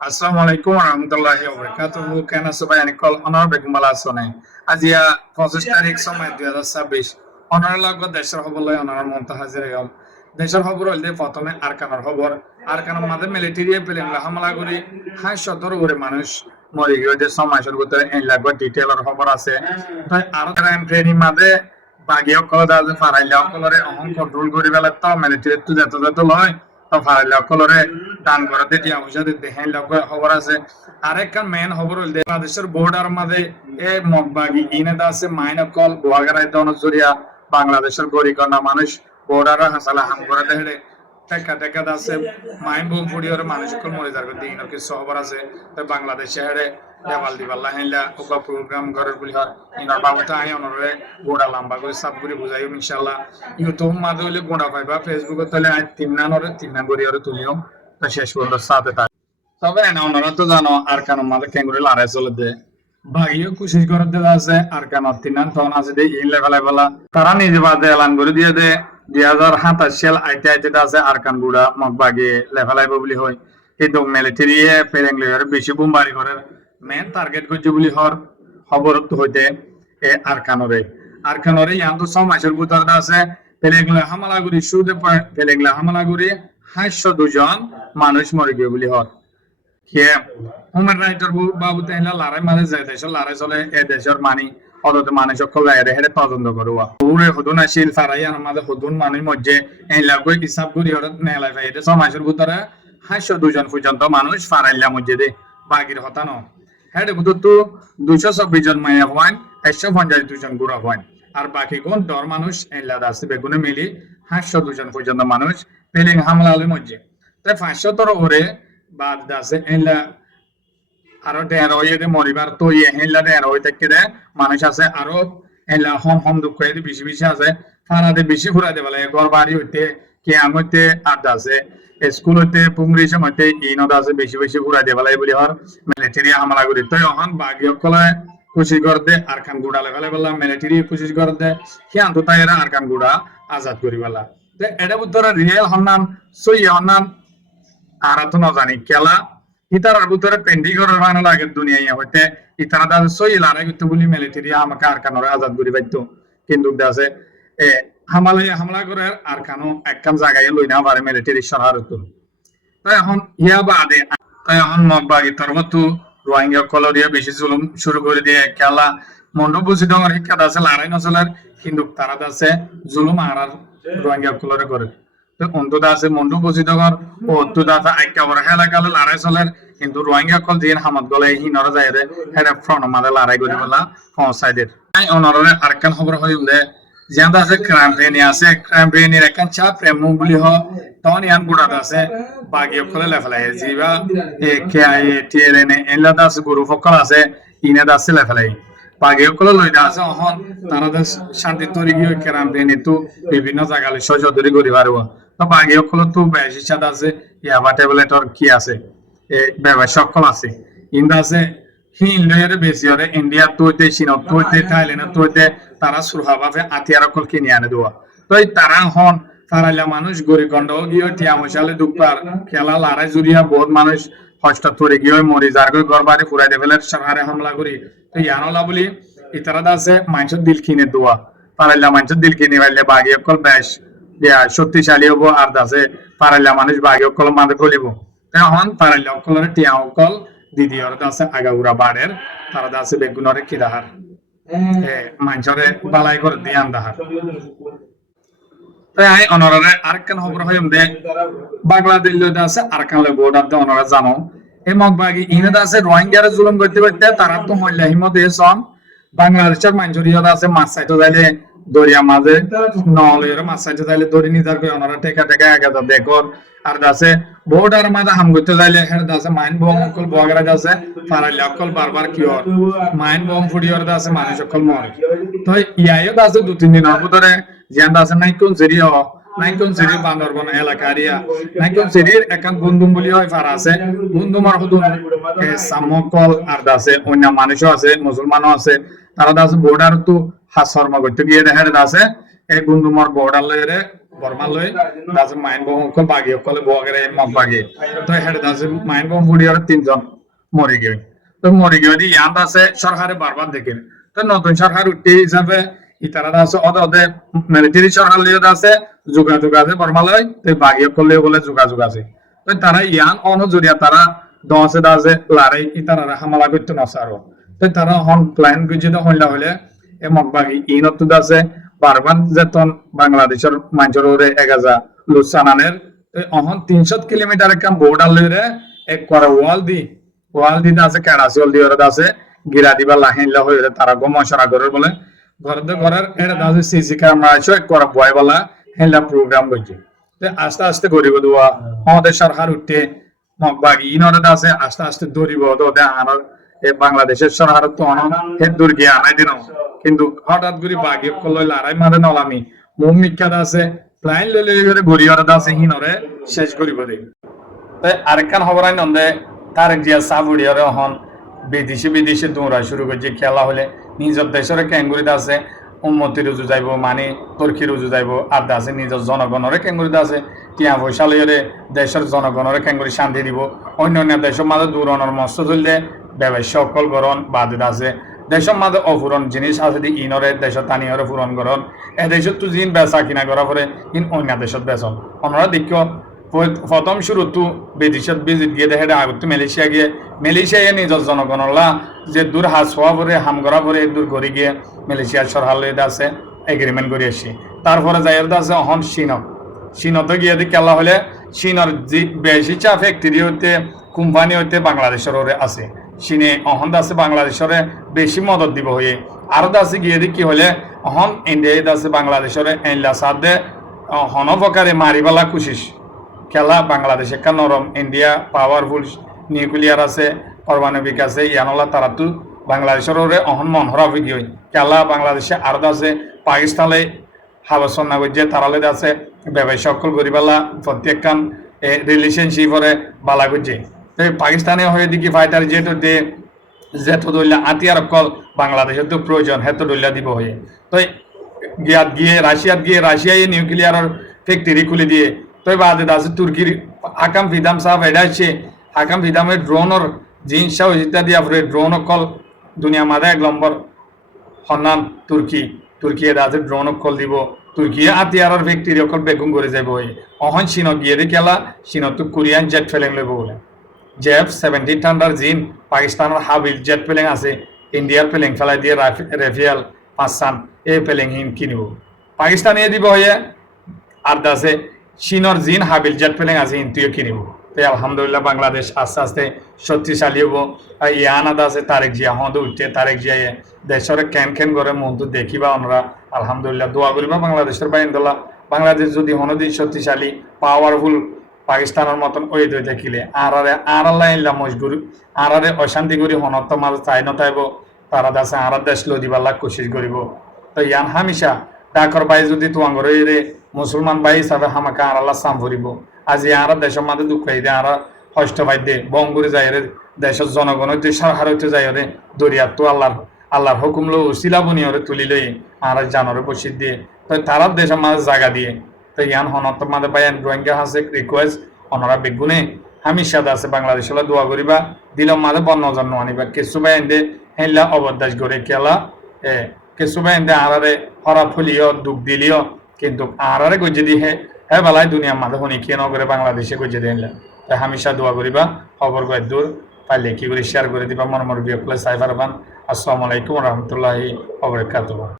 আসসালামু আলাইকুম রহমতুল্লাহি ওবারাকাতুহু কেন সবাই কল অনার বেগম বালা আসনে আজিয়া 25 তারিখ সময় 2026 অনার লাগো দেশের খবর অনার মন্তা হাজির হম দেশের খবর হইলে প্রথমে আরকানের খবর আরকানের মাঝে মিলিটারি প্লেন হামলা করে 500 করে মানুষ মরে গিয়ে সমাজের ভিতরে এই লাগো ডিটেইলর খবর আছে তাই আরো ক্রাইম ট্রেনিং মাঝে বাগিও কল দাজ ফারাইলা কলরে অহং কন্ট্রোল করে বেলা তো মিলিটারি তো যত লয় ফারাইলা কলরে দান করতে দিয়া পয়সা দিতে হ্যাঁ লোক খবর আছে আরেকটা মেন খবর হল বাংলাদেশের বর্ডার মাঝে এ মগবাগি ইনেদা আছে মাইনা কল গোয়াগারাই দনজরিয়া বাংলাদেশের গরিকন্যা মানুষ বর্ডার হাসালা হাম করে দেহে টেকা টেকা আছে মাইন বোম ফুড়িওর মানুষ কল মরে যার করতে ইনর কিছু খবর আছে তো বাংলাদেশে হেড়ে দেওয়াল দিবাল্লা হেলা ওকা প্রোগ্রাম ঘরের বলি হয় ইনর বাবুটা আই অনরে গোড়া লম্বা করে সাব করে বুঝাইও ইনশাআল্লাহ ইউটিউব মাঝে হইলে গোড়া পাইবা ফেসবুকে তাহলে আই তিন নান করি আর তুলিও তা শেষ পর্যন্ত সাথে থাক তবে না ওনারা তো জানো আর কেন মাঝে কেঙ্গুরি লড়াই চলে দে ভাগিও কোশিশ করে দে আছে আর কেন তিন নান তখন আছে দে ইন লেভেল বেলা তারা নিজে বাদে এলান করে দিয়ে দে 2027 সাল আইতে আইতে আছে আর কান গুড়া মগ বাগে লেভেল আইব বলি হয় কিন্তু মিলিটারি পেরেংলিয়ার বেশি বোমবারি করে মেন টার্গেট করছে বলি হর খবর হইতে এ আর কানরে ইয়ান্ত সমাজের ভিতর আছে পেরেংলা হামলাগুড়ি সুদে পেরেংলা হামলাগুড়ি 502 জন মানুষ মরে গিয়ে বলি হর কে হুমান রাইটার বাবু তাইলা লড়াই মাঝে যায় দেশ লড়াই চলে এ দেশের মানি অত মানুষ সকল হেরে হেরে তদন্ত করুয়া ওরে হদুন আসিল ফারাই আমাদের হদুন মানুষ মধ্যে এই লাগবে হিসাব করি হঠাৎ নেলাই ভাই এটা সমাজের ভিতরে 502 জন পর্যন্ত মানুষ ফারাইলা মধ্যে দে বাকির হতা ন হেডে বুধ তো 224 জন মাইয়া হওয়ান 152 জন গুড়া হওয়ান আর বাকি কোন ডর মানুষ এই লাদা আছে বেগুনে মিলি 502 জন পর্যন্ত মানুষ পেলিং হামলালের মধ্যে তাই 500 তোর ওরে বাদ আছে এলা আরো ডের হইতে মরিবার তো হেলা ডের হই থেকে দে মানুষ আছে আরো এলা হম দুঃখ হইতে বেশি বেশি আছে ফারাতে বেশি ফুরাই দে বলে ঘর বাড়ি হইতে কে আমতে আড্ডা আছে স্কুল হইতে পুংরি সময়তে ইনদ আছে বেশি বেশি ফুরাই দে বলে বলি হর মিলিটারি হামলা করি তো এখন বাগি কলে কোশিশ করতে আর কান গুড়া লেভেলে বললাম মিলিটারি কোশিশ করতে হিয়ান তো তাইরা আর কান গুড়া আজাদ করি বলা তো এটা উত্তর রিয়েল হন্নান সই হন্নান আর তো না জানি খেলা ইতারার ভিতরে পেন্ডি করার বানানো লাগে দুনিয়া হইতে ইতারা দাদা সই লড়াই করতে বলি মিলিটারি আমাকে আর কানোর আজাদ করি পাইতো কিন্তু দাসে এ হামলা করে আর কানো একখান জায়গায় লই না পারে মিলিটারি সরহার হতো তাই এখন ইয়া বাদে তাই এখন মগবাগি তরবতু রোহিঙ্গা কলরিয়া বেশি জুলুম শুরু করে দিয়ে খেলা মন্ডপ বুঝি ডঙ্গর শিক্ষা আছে লড়াই নচলার কিন্তু তারা আছে জুলুম আর রোহিঙ্গা কলরে করে অন্তত আছে মন্ডু বসিত ঘর ও অত্যুত আছে একেবারে এলাকালে লড়াই চলে কিন্তু রোহিঙ্গা কল দিয়ে হামত গলে হিনরা যায় রে হেডে ফ্রন্ট মাঝে লড়াই করি বলা পৌঁছাই অনরে আরেকখান খবর হয়ে উঠলে যেটা আছে ক্রাইম ব্রেনি আছে ক্রাইম ব্রেনির একখান চাপ প্রেম বলি হ তখন ইয়ান গুড়াত আছে বাগিয়ে কলে লেফেলাই জিবা এ কে আই টিএলএন এলাদ আছে গুরু ফকল আছে ইনাদ আছে লেফেলাই বাগিয়ে লই আছে অহন তারা শান্তি তৈরি গিয়ে ক্রাইম ব্রেনি তো বিভিন্ন জায়গায় সহজদরি করি পারব তো বাগিয়ে তো বেশি সাদ আছে ইয়াবা ট্যাবলেটর কি আছে এ ব্যবসা সকল আছে ইন্দা আছে হিন লয়ের বেশি হরে ইন্ডিয়া তোইতে চীনত তোইতে থাইল্যান্ড তোইতে তারা সুরহাভাবে আতিয়ার কল কিনে আনে দেওয়া তো তারা হন তারাইলা মানুষ গরিকণ্ড গিয়ে টিয়া মশালে দুপার খেলা লড়াই জুড়িয়া বহুত মানুষ হস্ত তরে গিয়ে মরি যার গই ঘর বাড়ি ফুরাই দেবেলের সাহারে হামলা করি তো ইয়ানলা বলি ইতারা আছে মানুষের দিল কিনে দেওয়া পারাইলা মানুষের দিল কিনে পাইলে বাগি অকল বেশ শক্তিশালী হবো আর দাসে পারাইলা মানুষ বাগি অকল মাঝে গলিব এখন পারাইলা অকলের টিয়া অকল দিদি ওরা আছে আগাউরা বাড়ের তারা আছে বেগুনরে কিদাহার মানুষরে বালাই করে দিয়ান দাহার তাই আই অনরে আরেকখান খবর হইম দে বাংলাদেশ আছে আরেকখান লই বোর্ডার দে অনরে জানো এই মগবাগি ইনেদ আছে রোহিঙ্গারে জুলুম করতে করতে তারা তো মহিলা হিমত এসন বাংলাদেশের মানুষরিয়ত আছে মাছ চাইতে যাইলে দরিয়া মাঝে নলের মাছ চাইতে যাইলে দড়ি নিজার করে অনরা টেকা টেকা আগে দেখর আর দাসে বর্ডার মাঝে হাম করতে যাইলে হের দাসে মাইন বম অকল বগরা দাসে পারাইলে অকল বারবার কি হর মাইন বম ফুড়িয়র দাসে মানুষ অকল মরে তো ইয়াইও দাসে 2-3 দিনের ভিতরে জিয়ান দাসে নাইকুন সিরিয় নাইকুন সিরি বান্দরবন এলাকারিয়া নাইকুন সিরির একান বন্ধুম বলি হয় ফারা আছে বন্ধুমার হুদুন সামকল আর দাসে অন্য মানুষও আছে মুসলমানও আছে তারা দাসে বর্ডার তো হাসরমা করতে গিয়ে দেখে দাসে এই গুন্দুমর বর্ডার লয়ে বর্মা লয়ে দাসে মাইন বম কল বাগি কলে বগরে মগ বাগি তো হেড দাসে মাইন বম বুড়িয়ার তিনজন মরে গিয়ে তো মরে গিয়ে দি ইয়ান দাসে সরকারে বারবার দেখেন তো নতুন সরকার উঠে হিসাবে ইতারা দাসে অদে মিলিটারি সরকার লিয়ে দাসে যোগাযোগ আছে বর্মা লয় তো বাগি কলে বলে যোগাযোগ আছে তো তারা ইয়ান অনুজরিয়া তারা দশে দাসে লারে ইতারা হামলা করতে নসারো তো তারা হন প্ল্যান গুজিতে হইলা হইলে এ মগবাগি ইনত দাসে বারবার যেতন বাংলাদেশের মানুষের ওরে 1000 লুসানানের অহন 300 কিলোমিটার কাম বর্ডার লইরে এক করে ওয়াল দি দাসে কারাসি ওয়াল দি ওরে দাসে গিরা দিবা লাহিনলা হইরে তারা গমশরা করে বলে ঘরের এর দাসে সিসি ক্যামেরা আছে এক করে বয়বালা হেলা প্রোগ্রাম হইছে তো আস্তে আস্তে গরিব দুয়া আমাদের সরকার উঠতে মগবাগি ইনরে দাসে আস্তে আস্তে দরিব তো আর বাংলাদেশের সরকার তো হেদ দূর গিয়ে আনাই দিন কিন্তু হঠাৎ করে বাগি কলই লড়াই মারে নলামি মুমিকাদ আছে প্লাইন ললে করে গরিয়র দাসে হিনরে শেষ করিব দে তাই আরেকখান খবর আই নন্দে তারেক জিয়া সাবুড়িয়রে হন বিদেশি দৌড়া শুরু করছে খেলা হলে নিজের দেশের ক্যাঙ্গুরিতে আছে উন্নতি রুজু যাইব মানে তুর্কি রুজু যাইব আর আছে নিজের জনগণরে ক্যাঙ্গুরিতে আছে টিয়া পয়সা লইরে দেশের জনগণরে ক্যাঙ্গুরি শান্তি দিব অন্য দেশের মাঝে দূরণের মস্ত চললে ব্যবসা সকল গরণ বাদ আছে দেশের মাঝে অপূরণ জিনিস আছে দি ইনরে দেশত টানিয়রে পূরণ করন এ দেশত তো জিন বেচা কিনা করা পরে ইন অন্য দেশত বেচন আমরা দেখিও প্রথম শুরু তো বিদেশত ভিজিট গিয়ে দেখে আগত মালয়েশিয়া নিজের জনগণলা যে দূর হাস হওয়া পরে হাম করা পরে দূর ঘুরে গিয়ে মালয়েশিয়ার সরকার আছে এগ্রিমেন্ট করে আসি তারপরে যাইয়ের আছে অহন চীনত গিয়ে খেলা হলে চীনের যে বেশি চা ফ্যাক্টরি হইতে কোম্পানি হইতে বাংলাদেশের ওরে আছে চীনে অহন আছে বাংলাদেশরে বেশি মদত দিব হয়ে আর আছে গিয়ে কি হলে অহন ইন্ডিয়া আছে বাংলাদেশের এনলা সাদে হনপকারে মারিবালা কুশিস খেলা বাংলাদেশে একটা নরম ইন্ডিয়া পাওয়ারফুল নিউক্লিয়ার আছে পারমাণবিক আছে ইয়ানলা তারা তো বাংলাদেশের ওরে অহন মন হরা হয়ে গিয়ে খেলা বাংলাদেশে আর আছে পাকিস্তানে হাবসন না বুঝে তারালে আছে ব্যবসা সকল গরিবালা প্রত্যেকখান রিলেশনশিপরে বালা গুজে তো পাকিস্তানে হয়ে দিকে ফাইটার যেত দলিয়া আতিয়ার অকল বাংলাদেশের তো প্রয়োজন হেত দলিয়া দিব হয়ে তো রাশিয়ায় নিউক্লিয়ারের ফ্যাক্টরি খুলে দিয়ে তো বাদে আছে তুর্কির হাকাম ফিদাম সাহেব এডাইছে হাকাম ফিদামের ড্রোনের জিনিস দিয়া পরে ড্রোন অকল দুনিয়া মাঝে 1 নম্বর সন্ধান তুর্কি আছে ড্রোন অকল দিব তুর্কি আতিয়ার ফ্যাক্টরি অকল বেগুন করে যাব অহন চীন গিয়ে দি খেলা চীনত তো কোরিয়ান জেট ফেলেং লইব বলে JF-17 ঠান্ডার জিন পাকিস্তানের হাবিল জেট প্লেন আছে ইন্ডিয়ার প্লেন ফেলাই দিয়ে রাফেল 5 এই প্লেন কিনিব পাকিস্তানে দিব হয়ে আর দাসে চীনের জিন হাবিল জেট প্লেন আছে ইন্টিও কিনিব তাই আলহামদুলিল্লাহ বাংলাদেশ আস্তে আস্তে শক্তিশালী হব আর ইয়ান আদা আছে তারেক জিয়া হদ উঠতে তারেক জিয়া দেশের ক্যান করে মন্ত্র দেখিবা আমরা আলহামদুলিল্লাহ দোয়া করিবা বাংলাদেশের বাইন্দলা বাংলাদেশ যদি হনদি শক্তিশালী পাওয়ারফুল পাকিস্তানের মতন ওই দই দেখিলে আল্লাহ মজগুর অশান্তি করি হনত মাঝে চাই নতাইব তারা দাসে দেশ লো দিবার কোশিশ করিব তো ইয়ান হামিশা ডাকর বাই যদি তোমার রে মুসলমান বাই হিসাবে হামাকে আল্লাহ সাম ভরিব আজি দেশের মাঝে দুঃখ দে হষ্ট ভাই দে বঙ্গুরি যাই রে দেশের জনগণ হইতে সরকার হইতে যাই রে দরিয়ার তো আল্লাহর হুকুম লো উসিলা বনি ওরে তুলি লই জানরে বসিয়ে দিয়ে তো তারা দেশের মাঝে জায়গা দিয়ে তো ইয়ান হনত মাঝে পাইন রোহিঙ্গা হাসে রিকোয়েস্ট অনরা বেগুনে হামিশা আছে বাংলাদেশের দোয়া করিবা দিল মাঝে বন্য জন্ম আনিবা কিছু বাইন দে হেলা অবদাস করে খেলা কিছু বাইন দে হরা ফুলিও দুঃখ দিলিও কিন্তু গজে দি হে বেলায় দুনিয়ার মাঝে শুনি খেয়ে নগরে বাংলাদেশে গজে দিলা তাই হামিশা দোয়া করিবা খবর গয় দূর পাইলে কি করে শেয়ার করে দিবা মরমর বিয়ে সাইফার বান আসসালামু আলাইকুম রহমতুল্লাহি ওয়া বারাকাতুহু।